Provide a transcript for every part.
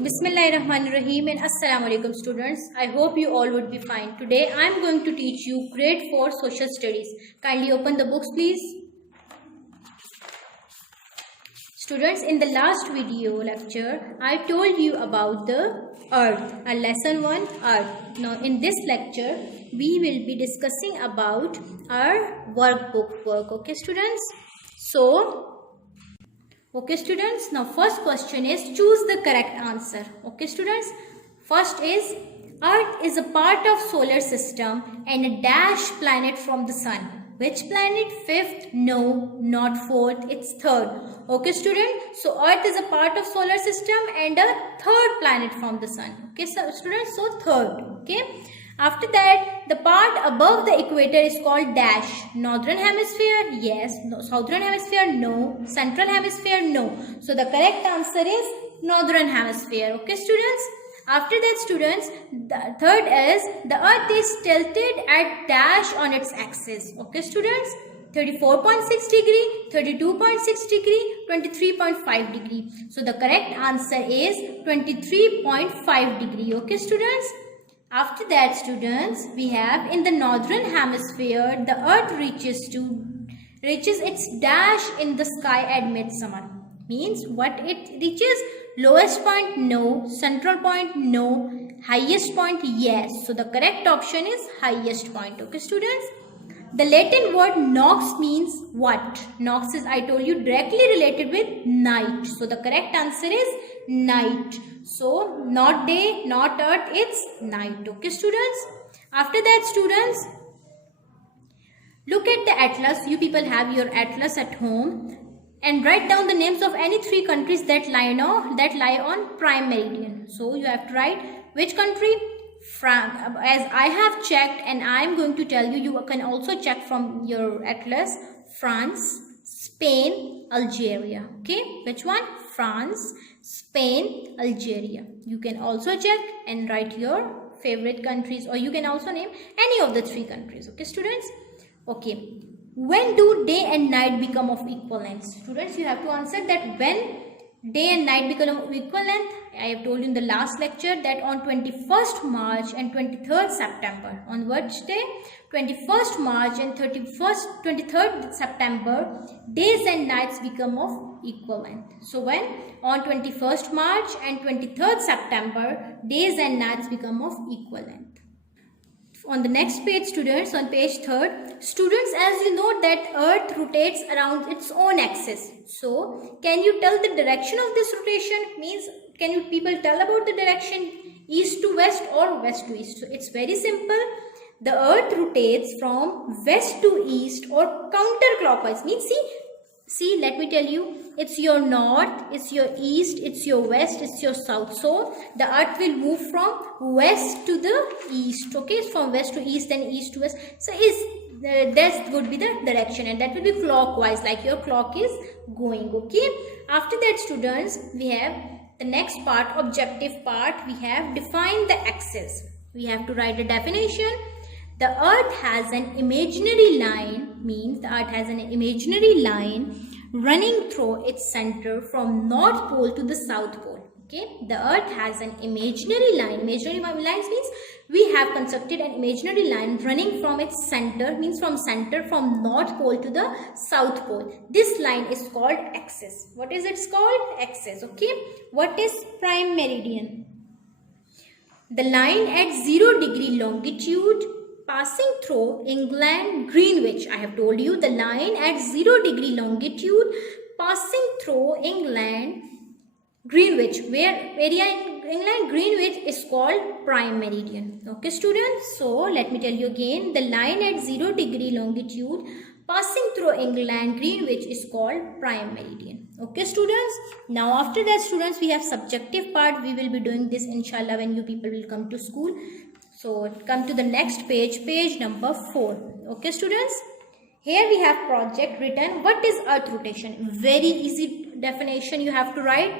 Bismillahirrahmanirrahim and Assalamu alaikum students. I hope you all would be fine. Today I am going to teach you grade 4 social studies. Kindly open the books please. Students, in the last video lecture I told you about the earth, lesson 1 earth. Now in this lecture we will be discussing about our workbook work. Okay students? Okay students, now first question is choose the correct answer. Okay students, first is earth is a part of solar system and a dash planet from the sun. Which planet? Fifth? No, not fourth, it's third. Okay student, so earth is a part of solar system and a third planet from the sun. Okay so students, so third. Okay, after that the part above the equator is called dash. Northern hemisphere? Yes. No. Southern hemisphere? No. Central hemisphere? No. So the correct answer is northern hemisphere. Okay students, after that students, the third is the earth is tilted at dash on its axis. Okay students, 34.6 degree, 32.6 degree, 23.5 degree. So the correct answer is 23.5 degree. Okay students, after that students, we have in the northern hemisphere the earth reaches its dash in the sky at midsummer. Means what it reaches? Lowest point? No. Central point? No. Highest point? Yes. So the correct option is highest point. Okay students, the Latin word nox means what? Nox is, I told you, directly related with night. So the correct answer is night. So not day, not earth, it's night. Okay students, after that students, look at the atlas. You people have your atlas at home and write down the names of any three countries that lie on prime meridian. So you have to write which country? France. As I have checked and I am going to tell you, you can also check from your atlas. France, Spain, Algeria. Okay, which one? France, Spain, Algeria. You can also check and write your favorite countries, or you can also name any of the three countries. Okay students, okay, when do day and night become of equal length? Students, you have to answer that when day and night become of equal length. I have told you in the last lecture that on 21st March and 23rd September. On which day? 21st March and 23rd September, days and nights become of equal length. So when? On 21st March and 23rd September, days and nights become of equal length. On the next page students, on page 3rd, students, as you know that earth rotates around its own axis. So can you tell the direction of this rotation? Means can you people tell about the direction? East to west or west to east? So it's very simple. The earth rotates from west to east or counterclockwise. Means see, let me tell you, it's your north, it's your east, it's your west, it's your south. So the earth will move from west to the east. Okay, it's from west to east, then east to west. So that would be the direction, and that will be clockwise, like your clock is going. Okay, after that students, we have the next part, objective part. We have define the axis. We have to write a definition. The earth has an imaginary line, means the earth has an imaginary line running through its center from north pole to the south pole. Okay, the earth has an imaginary line. Imaginary lines means we have constructed an imaginary line running from its center, means from center from north pole to the south pole. This line is called axis. What is it called? Axis. Okay, what is prime meridian? The line at 0 degree longitude passing through England, Greenwich. I have told you the line at 0 degree longitude passing through England, Greenwich. Where area in England? Greenwich is called prime meridian. Okay students, so let me tell you again, the line at 0 degree longitude passing through England, Greenwich is called prime meridian. Okay students, now after that students, we have subjective part. We will be doing this inshallah when you people will come to school. So come to the next page, page number 4. Okay students, here we have project written. What is earth rotation? Very easy definition you have to write.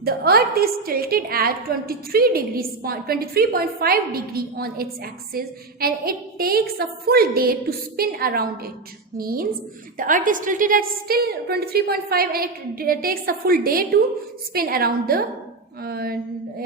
The earth is tilted at 23.5 degree on its axis and it takes a full day to spin around it. Means the earth is tilted at still 23.5 and it takes a full day to spin around the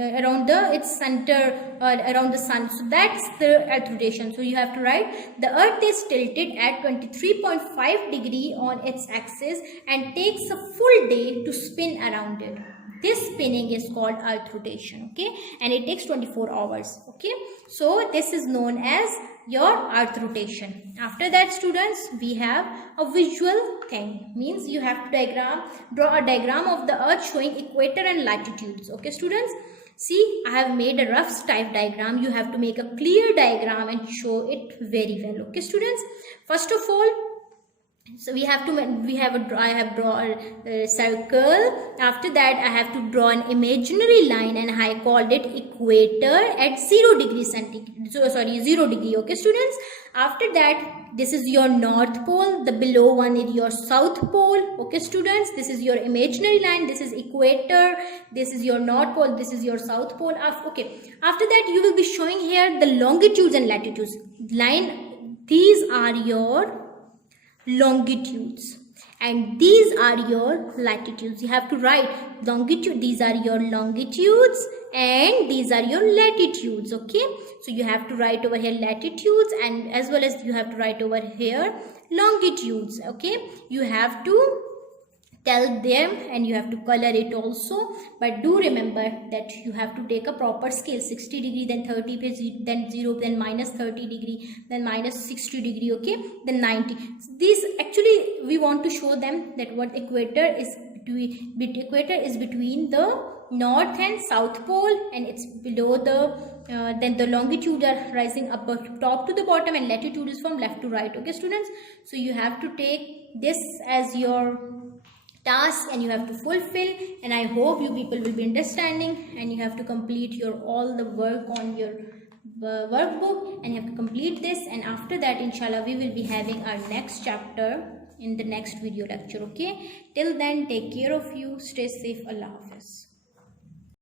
around its center, around the sun. So that's the earth rotation. So you have to write the earth is tilted at 23.5 degree on its axis and takes a full day to spin around it. This spinning is called earth rotation, okay, and it takes 24 hours, okay. So this is known as your earth rotation. After that, students, we have a visual thing, means you have to draw a diagram of the earth showing equator and latitudes, okay students. See, I have made a rough type diagram. You have to make a clear diagram and show it very well, okay students. First of all, so I have drawn a circle. After that, I have to draw an imaginary line, and I called it equator at 0 degree centigrade. So sorry, 0 degree. Okay, students. After that, this is your north pole. The below one is your south pole. Okay, students. This is your imaginary line. This is equator. This is your north pole. This is your south pole. Okay. After that, you will be showing here the longitudes and latitudes. These are your longitudes and these are your latitudes. You have to write longitude, these are your longitudes and these are your latitudes, okay. So you have to write over here latitudes, and as well as you have to write over here longitudes, okay. You have to tell them and you have to color it also, but do remember that you have to take a proper scale, 60 degree, then 30, then 0, then minus 30 degree, then minus 60 degree, okay, then 90. This actually we want to show them that what equator is between the north and south pole, and it's below the then the longitude are rising up top to the bottom, and latitude is from left to right, okay students. So you have to take this as your task and you have to fulfill, and I hope you people will be understanding, and you have to complete your all the work on your workbook, and you have to complete this, and after that inshallah we will be having our next chapter in the next video lecture, okay. Till then, take care of you, stay safe, Allah Hafiz.